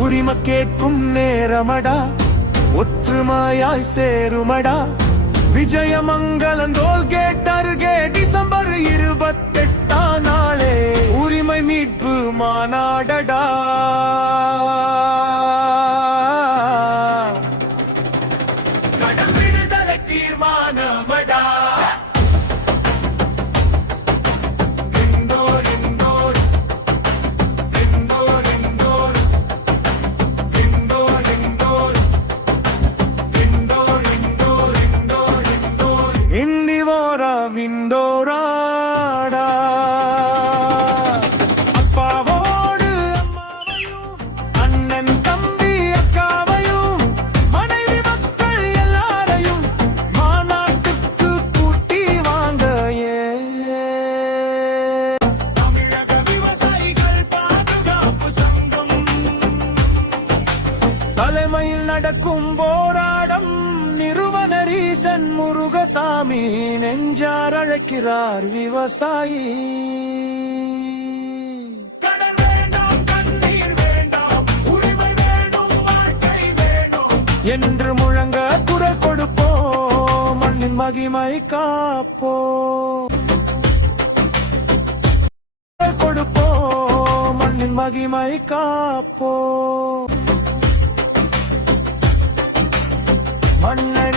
உரிமை கேட்கும் நேரமடா, ஒற்றுமையாய் சேருமடா. விஜயமங்கலம் டோல்கேட் அருகே டிசம்பர் 28ஆம் நாளே உரிமை மீட்பு மாநாடடா. விடுதலை தீர்மானமடா. விண்டோராடா அப்பாவோடு அம்மாவையும், அண்ணன் தம்பி அக்காவையும், மனைவி மக்கள் எல்லாரையும் மாநாட்டுக்கு கூட்டி வாங்க. தமிழக விவசாயிகள் பாதுகாப்பு சங்கம் தலைமையில் நடக்கும் போராடம் நிறுவனர் ஈசன் முருகசாமி நெஞ்சார் அழைக்கிறார் விவசாயி. கடன் வேண்டாம், கண்ணீர் வேண்டாம், உரிமை வேணும், வாழ்க்கை வேணும் என்று முழங்க குரல் கொடுப்போம், மண்ணின் மகிமை காப்போம். குரல் கொடுப்போம், மண்ணின் மகிமை காப்போம். மண்ணை